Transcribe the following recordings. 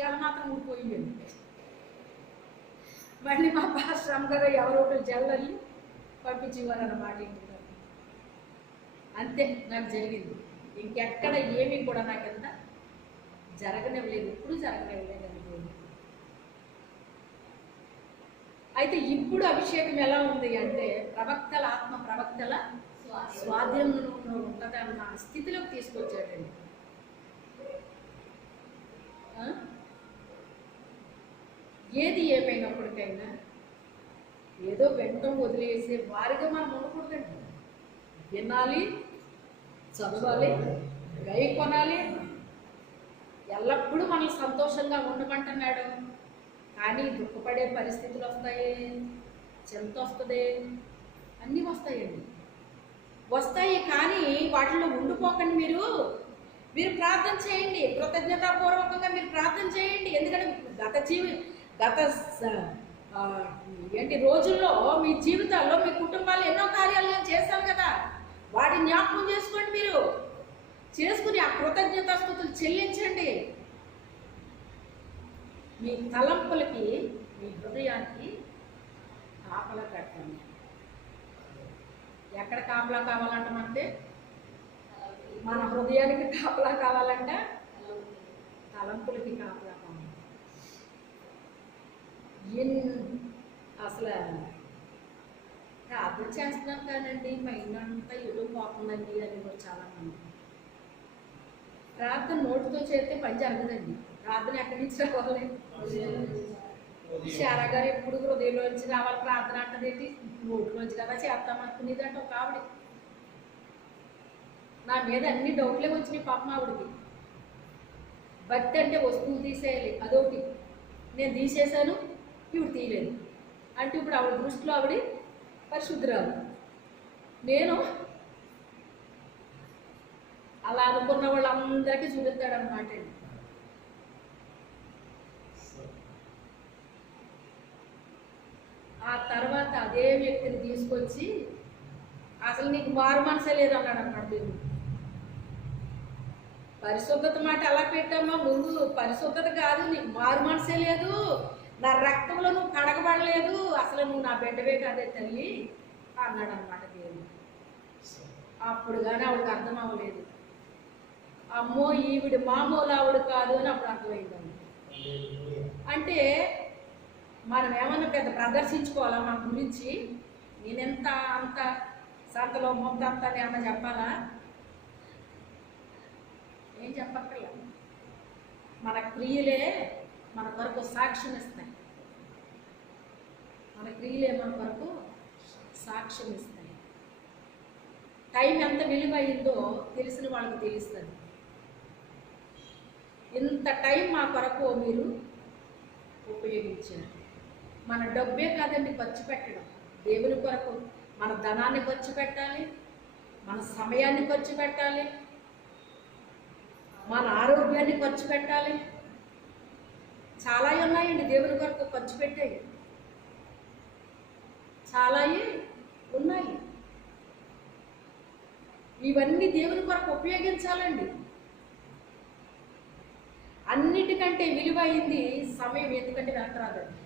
జల మాత్రం ఊడిపోయింది మళ్ళీ మా పాశ్రమ గారు ఎవరో ఒకరు జల్లల్ని పంపించేవారు అన్నమాట ఇంటికి అంతే నాకు జరిగింది. ఇంకెక్కడ ఏమీ కూడా నాకు ఎంత జరగనివ్వలేదు ఇప్పుడు జరగనివ్వలేదు అనుకోండి అయితే ఇప్పుడు అభిషేకం ఎలా ఉంది అంటే ప్రవక్తల ఆత్మ ప్రవక్తల స్వాధీనంలో ఉన్నదన్న స్థితిలోకి తీసుకొచ్చాడండి. ఏది ఏమైనప్పటికైనా ఏదో వెంటం వదిలేసే వారిగా మనం ఉండకూడదండి. వినాలి చదవాలి గై కొనాలి. ఎల్లప్పుడూ మనం సంతోషంగా ఉండమంటున్నాడు. కానీ దుఃఖపడే పరిస్థితులు వస్తాయి చింత వస్తుంది అన్నీ వస్తాయండి. వస్తాయి కానీ వాటిలో ఉండిపోకండి మీరు. మీరు ప్రార్థన చేయండి. కృతజ్ఞతాపూర్వకంగా మీరు ప్రార్థన చేయండి. ఎందుకంటే గత జీవి గత ఏంటి రోజుల్లో మీ జీవితాల్లో మీ కుటుంబాలు ఎన్నో కార్యాలు నేను చేశాను కదా. వాటిని జ్ఞాపకం చేసుకోండి మీరు. చేసుకుని ఆ కృతజ్ఞతాస్థుతులు చెల్లించండి. మీ తలంపులకి మీ హృదయానికి కాపలా కట్టండి. ఎక్కడ కాపలా కావాలంటామంటే మన హృదయానికి కాపలా కావాలంటే? తలంపులకి కాపలా అసలు ప్రార్థన చేస్తున్నాం కాదండి మా అంతా ఎటు పోతుందండి అని కూడా చాలా మంది. ప్రార్థన నోటితో చేస్తే పని జరగదండి. ప్రార్థన ఎక్కడి నుంచి రావాలి? శారా గారు ఎప్పుడు హృదయంలోంచి రావాలి ప్రార్థన అంటదేంటి నోటిలోంచి కదా చేస్తాం అనుకునేది అంటే ఒక ఆవిడ. నా మీద అన్ని డౌట్లే వచ్చినాయి పాపం ఆవిడకి. భక్తి అంటే వస్తువు తీసేయాలి అదొకటి. నేను తీసేశాను ఇప్పుడు తీయలేదు. అంటే ఇప్పుడు ఆవిడ దృష్టిలో ఆవిడ పరిశుద్ధరాలు. నేను అలా అనుకున్న వాళ్ళందరికీ చూపిస్తాడు అనమాట ఆ తర్వాత అదే వ్యక్తిని తీసుకొచ్చి అసలు నీకు మారు మనసే లేదు అన్నాడు అన్నాడు దేవుడు. పరిశుద్ధత మాట ఎలా పెట్టామా ముందు పరిశుద్ధత కాదు నీకు మారు మనసే లేదు. నా రక్తంలో నువ్వు కడగబడలేదు అసలు నువ్వు నా బిడ్డవే కాదే తల్లి అన్నాడు అనమాట దేవుడు. అప్పుడు కానీ ఆవిడకి అర్థం అవ్వలేదు. అమ్మో ఈవిడ మామూలు ఆవిడ కాదు అని అప్పుడు అర్థమైందండి అంటే మనం ఏమన్నా పెద్ద ప్రదర్శించుకోవాలా మన గురించి? నేనెంత అంత సంతలో మొత్తం అంత అని ఏమన్నా చెప్పాలా? ఏం చెప్పక్కర్లే? మన క్రియలే మన కొరకు సాక్ష్యం ఇస్తాయి. మన క్రియలే మన కొరకు సాక్ష్యం ఇస్తాయి. టైం ఎంత విలువైందో తెలిసిన వాళ్ళకి తెలుస్తుంది. ఇంత టైం మా కొరకు మీరు ఉపయోగించారు. మన డబ్బే కాదండి ఖర్చు పెట్టడం. దేవుని కొరకు మన ధనాన్ని ఖర్చు పెట్టాలి మన సమయాన్ని ఖర్చు పెట్టాలి మన ఆరోగ్యాన్ని ఖర్చు పెట్టాలి చాలా ఉన్నాయండి దేవుని కొరకు ఖర్చు పెట్టాయి చాలా ఉన్నాయి. ఇవన్నీ దేవుని కొరకు ఉపయోగించాలండి. అన్నిటికంటే విలువైంది సమయం ఎందుకంటే వెనక రాదండి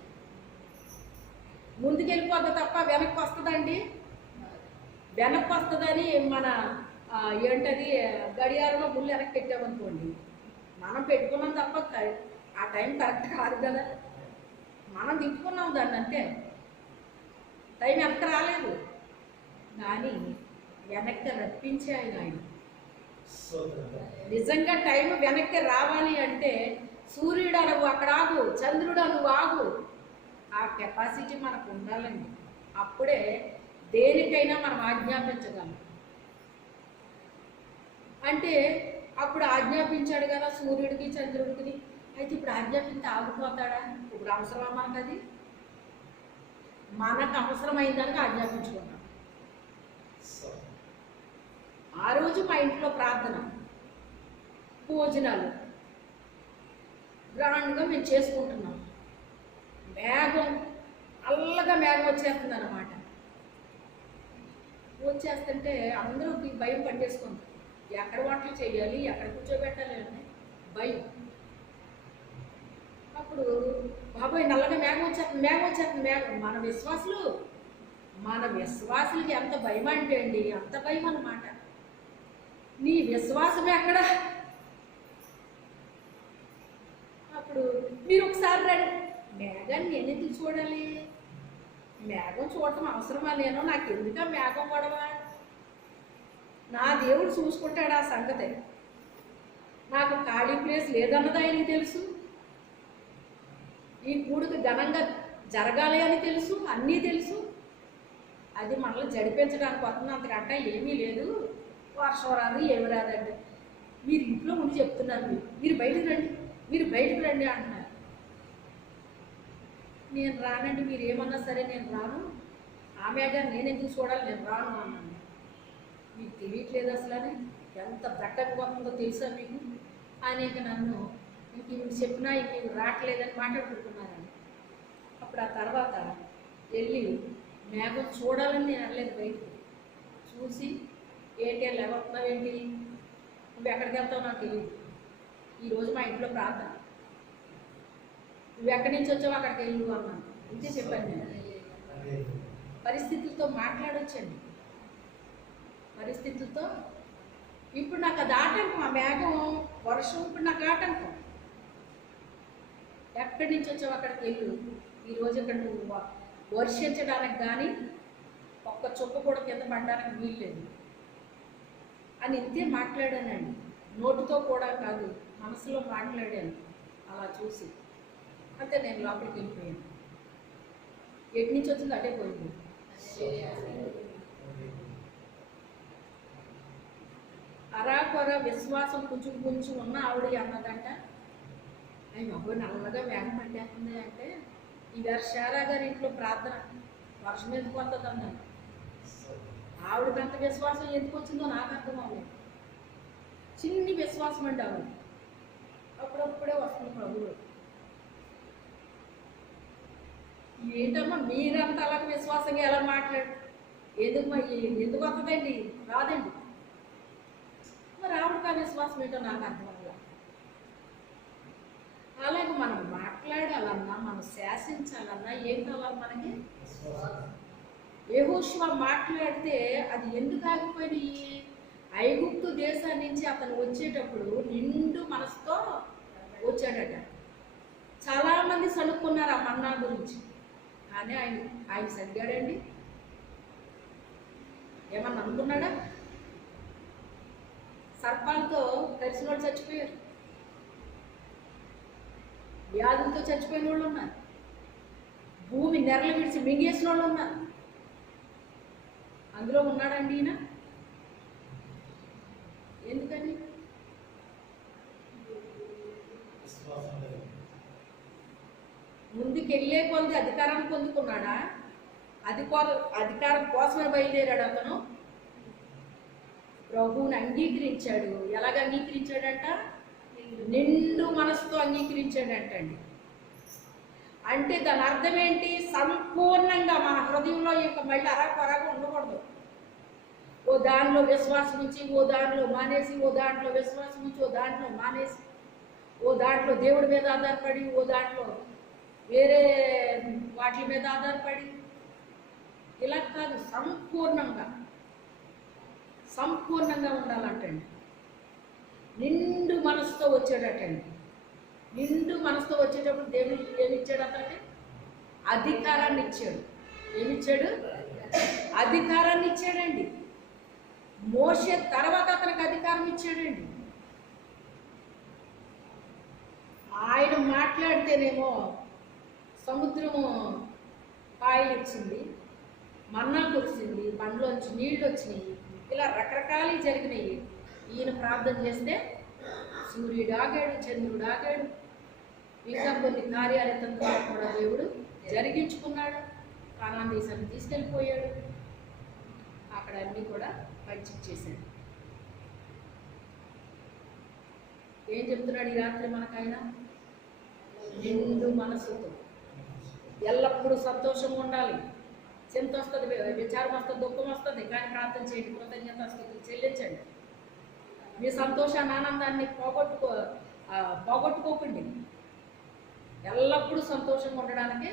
ముందుకెళ్ళిపోద్ది తప్ప వెనక్కి వస్తుందండి. వెనక్కి వస్తుందని మన ఏంటది గడియారంలో ముళ్ళు వెనక్కి పెట్టామనుకోండి మనం పెట్టుకున్నాం తప్ప ఆ టైం కరెక్ట్ కాదు కదా. మనం తిప్పుకున్నాం దాన్ని అంతే టైం ఎంత రాలేదు. కానీ వెనక్కి రప్పించే ఆయన ఆయన. నిజంగా టైం వెనక్కి రావాలి అంటే సూర్యుడు నువ్వు అక్కడ ఆగు చంద్రుడు నువ్వు ఆగు. ఆ కెపాసిటీ మనకు ఉండాలండి. అప్పుడే దేనికైనా మనం ఆజ్ఞాపించగలం. అంటే అప్పుడు ఆజ్ఞాపించాడు కదా సూర్యుడికి చంద్రుడికి. అయితే ఇప్పుడు ఆజ్ఞాపించి ఆగిపోతాడా? ఇప్పుడు అవసరమా మనకు అది? మనకు అవసరమైందానికి ఆజ్ఞాపించుకున్నాం ఆ రోజు మా ఇంట్లో ప్రార్థన భోజనాలు. గ్రాండ్గా మేము చేసుకుంటున్నాం. మేఘం అల్లగా మేఘం వచ్చేస్తుంది అనమాట వచ్చేస్తుంటే అందరూ భయం పట్టేసుకుంది ఎక్కడ వంటలు చేయాలి ఎక్కడ కూర్చోబెట్టాలి అని భయం. అప్పుడు బాబోయ్ నల్లగా మేఘం వచ్చేస్తుంది మేఘం వచ్చేస్తుంది మేఘం. మన విశ్వాసులు మన విశ్వాసులకి ఎంత భయం అంటే అండి అంత భయం అనమాట నీ విశ్వాసం ఎక్కడ అప్పుడు మీరు ఒకసారి రండి. మేఘాన్ని నేను ఎందుకు చూడాలి? మేఘం చూడటం అవసరమా నేను? నాకు ఎందుక మేఘం గొడవ? నా దేవుడు చూసుకుంటాడు ఆ సంగతి. నాకు ఖాళీ ప్లేస్ లేదన్నది ఆయనకి తెలుసు? ఈ కూడుకు ఘనంగా జరగాలి అని తెలుసు అన్నీ తెలుసు. అది మనల్ని జడిపించడానికి వస్తుంది అంతకంటే ఏమీ లేదు. వర్షం రాదు ఏమి రాదండి. మీరు ఇంట్లో ఉండి చెప్తున్నారు మీరు. మీరు బయటకు రండి మీరు బయటకు రండి అంటున్నారు. నేను రానండి మీరు ఏమన్నా సరే నేను రాను. ఆమె గారు నేను ఎందుకు చూడాలి నేను రాను అన్నాను. మీకు తెలియట్లేదు అసలు అని? ఎంత దట్టకపోతుందో తెలుసా మీకు? ఆయన నన్ను ఇంక ఇవి చెప్పినా ఇంక ఇవి రావట్లేదని మాట్లాడుకుంటున్నారండి అప్పుడు ఆ తర్వాత వెళ్ళి మేఘం చూడాలని నేను అనలేదు బయటకు. చూసి ఏంటి అని లేకపోతున్నావు ఏంటి? నువ్వు ఎక్కడికి వెళ్తావు నాకు తెలియదు ఈరోజు మా ఇంట్లో ప్రార్థన. నువ్వు ఎక్కడి నుంచి వచ్చావు అక్కడికి వెళ్ళు అన్నాను. ఇంతే చెప్పాను నేను. పరిస్థితులతో మాట్లాడొచ్చండి. పరిస్థితులతో ఇప్పుడు నాకు అది ఆటంకం ఆ మేఘం వర్షం ఇప్పుడు నాకు ఆటంకం ఎక్కడి నుంచి వచ్చావు అక్కడికి వెళ్ళు? ఈరోజు ఇక్కడ నువ్వు వర్షించడానికి కానీ ఒక్క చుక్క కూడా కింద పడడానికి వీల్లేదు. అని ఇంతే మాట్లాడానండి. నోటితో కూడా కాదు మనసులో మాట్లాడాను. అలా చూసి. అంతే నేను లోపలికి వెళ్ళిపోయాను. ఎటు నుంచి వచ్చింది అటే పోయింది. అరా కొర విశ్వాసం కొంచెం కొంచెం ఉన్న ఆవిడ అన్నదంట ఆయన బాబు నల్లగా వేగం పట్టేస్తుంది అంటే ఈ శారా గారి ఇంట్లో ప్రార్థన. వర్షం ఎందుకు వస్తుంది అన్నాను ఆవిడకి అంత విశ్వాసం ఎందుకు వచ్చిందో నాకు అర్థం అవ్వలేదు. చిన్ని విశ్వాసం అండి ఆవిడ. అప్పుడప్పుడే వస్తుంది ప్రభువు. ఏంటమ్మా మీరంతా అలాగ విశ్వాసంగా ఎలా మాట్లాడు? ఎందుకు ఎందుకు వస్తుందండి? రాదండి. మరి ఆవిడకి ఆ విశ్వాసం ఏంటో నాకు అర్థం అవ్వలేదు అలాగే మనం మాట్లాడాలన్నా మనం శాసించాలన్నా ఏం కావాలి మనకి? యహోష్వ మాట్లాడితే అది ఎందుకు ఆగిపోయినాయి ఐగుప్తు దేశం నుంచి అతను వచ్చేటప్పుడు నిండు మనసుతో వచ్చాడట. చాలామంది చనుక్కున్నారు ఆ మన్నా గురించి. కానీ ఆయన ఆయన సరిగాడండి? ఏమన్నా అనుకున్నాడా? సర్పాలతో తెలిసిన వాళ్ళు చచ్చిపోయారు. వ్యాధులతో చచ్చిపోయిన వాళ్ళు ఉన్నారు. భూమి నెరలు విడిచి మింగేసిన వాళ్ళు ఉన్నారు. అందులో ఉన్నాడండి ఈయన? ఎందుకని? ముందుకెళ్ళే కొద్ది అధికారాన్ని పొందుకున్నాడా? అధికార అధికారం కోసమే బయలుదేరాడు అతను? ప్రభువుని అంగీకరించాడు. ఎలాగ అంగీకరించాడంట? నిండు మనసుతో అంగీకరించాడంటండి. అంటే దాని అర్థం ఏంటి? సంపూర్ణంగా మన హృదయంలో యొక్క మళ్ళీ అరకొరగా ఉండకూడదు. ఓ దానిలో విశ్వాసం నుంచి ఓ దాంట్లో మానేసి ఓ దాంట్లో విశ్వాసం నుంచి ఓ దాంట్లో మానేసి ఓ దాంట్లో దేవుడి మీద ఆధారపడి ఓ దాంట్లో వేరే వాటి మీద ఆధారపడి ఇలా కాదు సంపూర్ణంగా సంపూర్ణంగా ఉండాలంటండి. నిండు మనసుతో వచ్చాడటండి నిండు మనసుతో వచ్చేటప్పుడు దేవుడు ఏమి ఇచ్చాడు అతనికి? అధికారాన్ని ఇచ్చాడు. ఏమిచ్చాడు అధికారాన్ని ఇచ్చాడండి. మోసే తర్వాత అతనికి అధికారం ఇచ్చాడండి. ఆయన మాట్లాడితేనేమో సముద్రము పాయలిచ్చింది మన్నా కురిసింది బండ్లోంచి నీళ్ళు వచ్చినాయి ఇలా రకరకాలు జరిగినాయి. ఈయన ప్రార్థన చేస్తే సూర్యుడు ఆగాడు చంద్రుడు ఆగాడు. ఇంకా కొన్ని కార్యాలు ఇతని ద్వారా కూడా దేవుడు జరిగించుకున్నాడు. కానాన్ దేశాన్ని తీసుకెళ్ళిపోయాడు. అక్కడ అన్నీ కూడా పంచిచ్చేశాడు ఏం చెప్తున్నాడు ఈ రాత్రి మనకైనా నిండు మనసుతో. ఎల్లప్పుడూ సంతోషంగా ఉండాలి. చింత వస్తుంది విచారం వస్తుంది దుఃఖం వస్తుంది. కానీ ప్రార్థన చేయండి కృతజ్ఞత చెల్లించండి. మీ సంతోషాన్ని ఆనందాన్ని పోగొట్టుకో పోగొట్టుకోకండి. ఎల్లప్పుడూ సంతోషంగా ఉండడానికి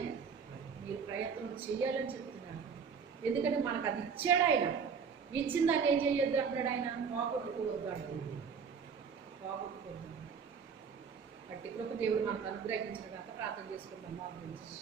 మీరు ప్రయత్నం చేయాలని చెప్తున్నాను. ఎందుకంటే మనకు అది ఇచ్చాడు ఆయన. ఇచ్చిన దాన్ని ఏం చేయొద్దు అంటున్నాడు ఆయన? పోగొట్టుకోవద్దు అంటుంది పోగొట్టుకోవద్దు. అట్టి కృప దేవుడు మనకు అనుగ్రహించిన కాక ప్రార్థన చేసుకుంటాం మా గురించి